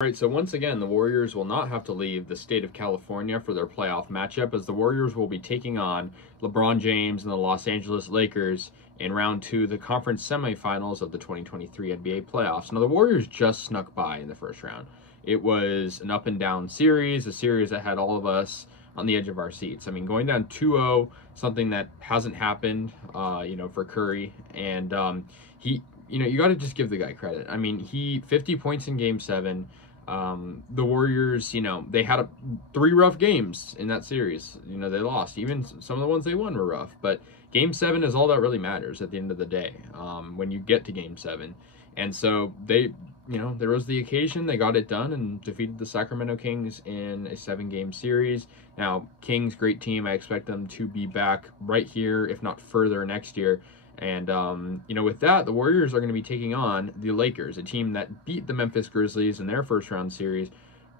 All right, so once again, the Warriors will not have to leave the state of California for their playoff matchup, as the Warriors will be taking on LeBron James and the Los Angeles Lakers in round 2 of the conference semifinals of the 2023 NBA playoffs. Now, the Warriors just snuck by in the first round. It was an up and down series, a series that had all of us on the edge of our seats. I mean, going down 2-0, something that hasn't happened, for Curry, and you got to just give the guy credit. I mean, 50 points in Game 7. The Warriors, they had 3 rough games in that series. They lost. Even some of the ones they won were rough. But Game 7 is all that really matters at the end of the day, when you get to Game 7. And so they rose the occasion. They got it done and defeated the Sacramento Kings in a 7-game series. Now, Kings, great team. I expect them to be back right here, if not further, next year. And, with that, the Warriors are going to be taking on the Lakers, a team that beat the Memphis Grizzlies in their first-round series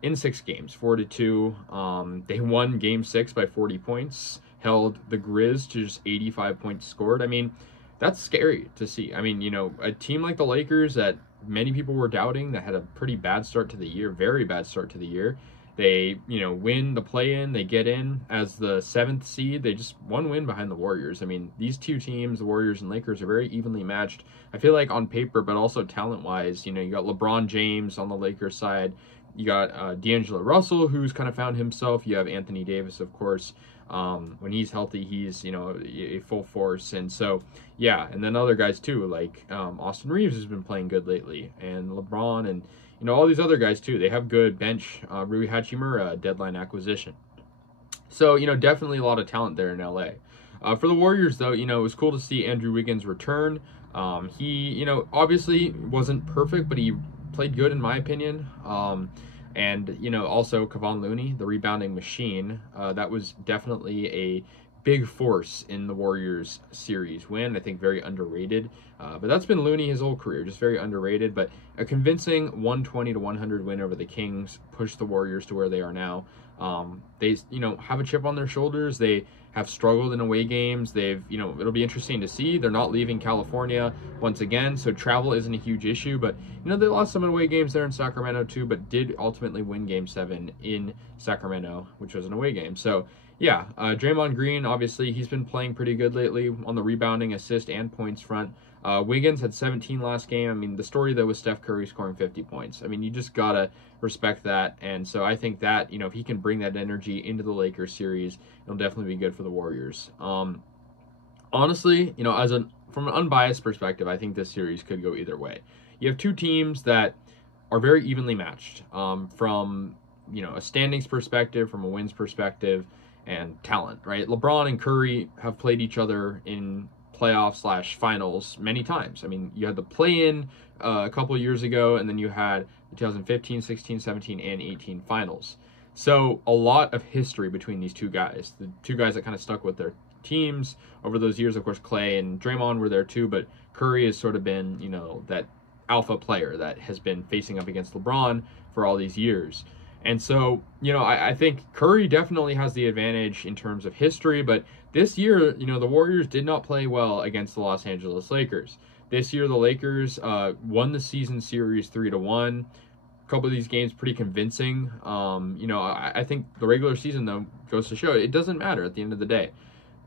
in 6 games, 4-2. They won Game 6 by 40 points, held the Grizz to just 85 points scored. I mean, that's scary to see. I mean, a team like the Lakers that many people were doubting, that had a pretty bad start to the year, very bad start to the year. They, win the play-in. They get in as the 7th seed. They just one win behind the Warriors. I mean, these two teams, the Warriors and Lakers, are very evenly matched. I feel like on paper, but also talent-wise. You got LeBron James on the Lakers side. You got D'Angelo Russell, who's kind of found himself. You have Anthony Davis, of course. When he's healthy, he's, a full force. And so, yeah, and then other guys too, like Austin Reeves has been playing good lately. And LeBron and, all these other guys too. They have good bench. Rui Hachimura, deadline acquisition. So, definitely a lot of talent there in LA. For the Warriors, though, it was cool to see Andrew Wiggins return. He, obviously wasn't perfect, but he played good in my opinion. And, also Kevon Looney, the rebounding machine. That was definitely a big force in the Warriors series win. I think very underrated. But that's been Looney his whole career, just very underrated. But a convincing 120-100 win over the Kings pushed the Warriors to where they are now. They, have a chip on their shoulders. They have struggled in away games. They've, it'll be interesting to see. They're not leaving California once again, so travel isn't a huge issue. But, they lost some away games there in Sacramento too, but did ultimately win Game 7 in Sacramento, which was an away game. So, yeah, Draymond Green, obviously, he's been playing pretty good lately on the rebounding, assist, and points front. Wiggins had 17 last game. I mean, the story, though, was Steph Curry scoring 50 points. I mean, you just got to respect that. And so I think that, if he can bring that energy into the Lakers series, it'll definitely be good for the Warriors. Honestly, from an unbiased perspective, I think this series could go either way. You have two teams that are very evenly matched from, a standings perspective, from a wins perspective, and talent, right? LeBron and Curry have played each other in playoffs/finals many times. I mean, you had the play-in a couple of years ago, and then you had the 2015, 16, 17, and 18 finals. So a lot of history between these two guys. The two guys that kind of stuck with their teams over those years. Of course, Clay and Draymond were there too, but Curry has sort of been, that alpha player that has been facing up against LeBron for all these years. And so, I think Curry definitely has the advantage in terms of history, but this year, the Warriors did not play well against the Los Angeles Lakers. This year, the Lakers won the season series 3-1. A couple of these games pretty convincing. I think the regular season, though, goes to show it doesn't matter at the end of the day.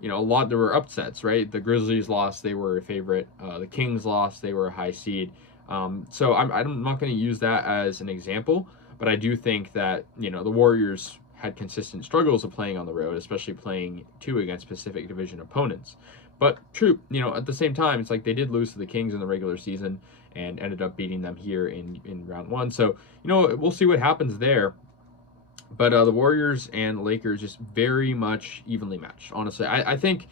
There were upsets, right? The Grizzlies lost, they were a favorite. The Kings lost, they were a high seed. So I'm not going to use that as an example. But I do think that, the Warriors had consistent struggles of playing on the road, especially playing two against Pacific Division opponents. But true, at the same time, it's like they did lose to the Kings in the regular season and ended up beating them here in round 1. So, we'll see what happens there. But the Warriors and Lakers just very much evenly matched. Honestly, I think,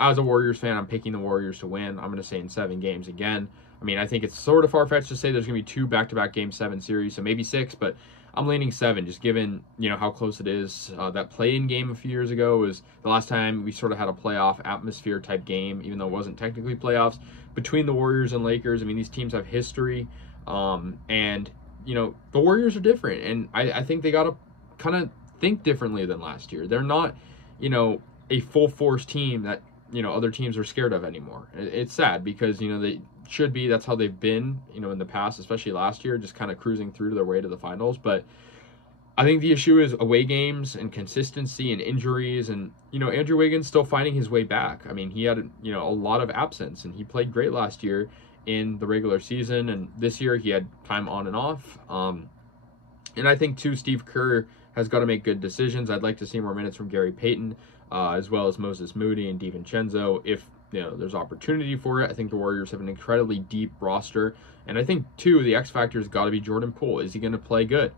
as a Warriors fan, I'm picking the Warriors to win. I'm going to say in 7 games again. I mean, I think it's sort of far-fetched to say there's going to be 2 back-to-back Game 7 series, so maybe 6, but I'm leaning 7, just given, how close it is. That play-in game a few years ago was the last time we sort of had a playoff atmosphere-type game, even though it wasn't technically playoffs, between the Warriors and Lakers. I mean, these teams have history, and, the Warriors are different, and I think they got to kind of think differently than last year. They're not, a full-force team that other teams are scared of anymore. It's sad because, they should be. That's how they've been, in the past, especially last year, just kind of cruising through their way to the finals. But I think the issue is away games and consistency and injuries. And, Andrew Wiggins still finding his way back. I mean, he had, a lot of absence, and he played great last year in the regular season. And this year he had time on and off. And I think, too, Steve Kerr has got to make good decisions. I'd like to see more minutes from Gary Payton, as well as Moses Moody and DiVincenzo, if there's opportunity for it. I think the Warriors have an incredibly deep roster. And I think, too, the X factor has got to be Jordan Poole. Is he going to play good?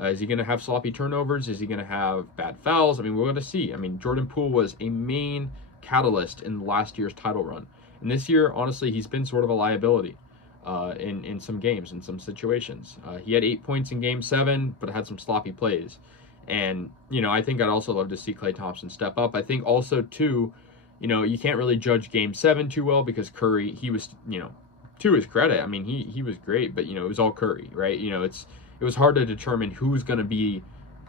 Is he going to have sloppy turnovers? Is he going to have bad fouls? I mean, we're going to see. I mean, Jordan Poole was a main catalyst in last year's title run. And this year, honestly, he's been sort of a liability in some games, in some situations. He had 8 points in Game 7, but had some sloppy plays. And, I think I'd also love to see Klay Thompson step up. I think also, too, you can't really judge Game 7 too well because Curry, he was, to his credit, I mean, he was great, but, it was all Curry, right? It was hard to determine who's going to be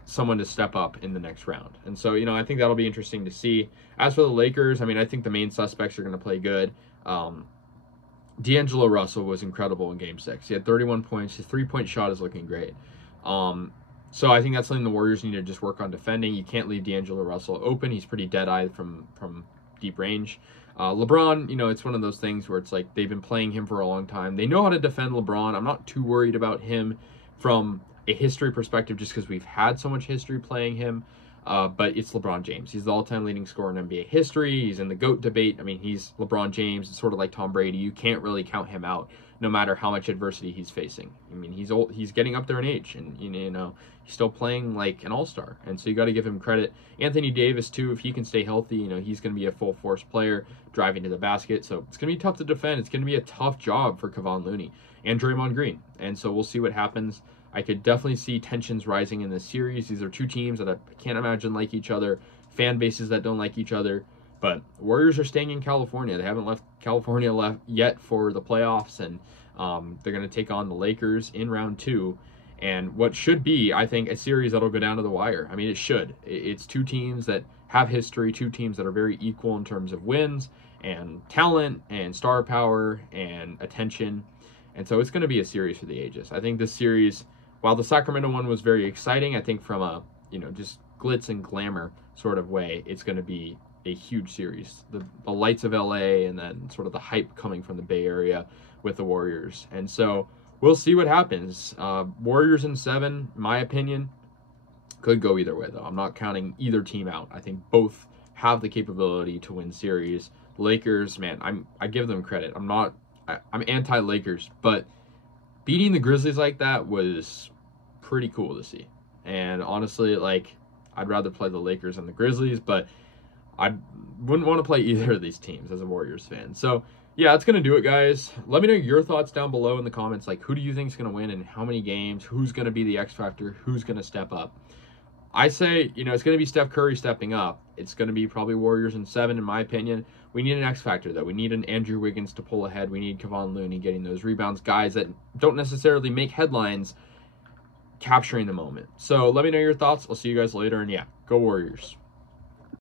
someone to step up in the next round. And so, I think that'll be interesting to see. As for the Lakers, I mean, I think the main suspects are going to play good. D'Angelo Russell was incredible in Game 6. He had 31 points. His three-point shot is looking great. So I think that's something the Warriors need to just work on defending. You can't leave D'Angelo Russell open. He's pretty dead-eyed from deep range. LeBron, it's one of those things where it's like they've been playing him for a long time. They know how to defend LeBron. I'm not too worried about him from a history perspective just because we've had so much history playing him. But it's LeBron James. He's the all-time leading scorer in NBA history. He's in the GOAT debate. I mean, he's LeBron James. It's sort of like Tom Brady. You can't really count him out no matter how much adversity he's facing. I mean, he's old. He's getting up there in age, and, he's still playing like an all-star. And so you got to give him credit. Anthony Davis, too, if he can stay healthy, he's going to be a full-force player driving to the basket. So it's going to be tough to defend. It's going to be a tough job for Kevon Looney and Draymond Green. And so we'll see what happens. I could definitely see tensions rising in this series. These are two teams that I can't imagine like each other, fan bases that don't like each other. But Warriors are staying in California. They haven't left California yet for the playoffs, and they're going to take on the Lakers in round 2. And what should be, I think, a series that'll go down to the wire. I mean, it should. It's two teams that have history, two teams that are very equal in terms of wins and talent and star power and attention. And so it's going to be a series for the ages. I think this series, while the Sacramento one was very exciting, I think from a, just glitz and glamour sort of way, it's going to be a huge series. The lights of LA and then sort of the hype coming from the Bay Area with the Warriors. And so we'll see what happens. Warriors in 7, in my opinion, could go either way, though. I'm not counting either team out. I think both have the capability to win series. Lakers, man, I give them credit. I'm anti-Lakers, but beating the Grizzlies like that was pretty cool to see. And honestly, I'd rather play the Lakers than the Grizzlies, but I wouldn't want to play either of these teams as a Warriors fan. So, yeah, that's going to do it, guys. Let me know your thoughts down below in the comments. Who do you think is going to win and how many games? Who's going to be the X factor? Who's going to step up? I say, it's going to be Steph Curry stepping up. It's going to be probably Warriors in 7, in my opinion. We need an X factor, though. We need an Andrew Wiggins to pull ahead. We need Kevon Looney getting those rebounds. Guys that don't necessarily make headlines, capturing the moment. So let me know your thoughts. I'll see you guys later. And yeah, go Warriors.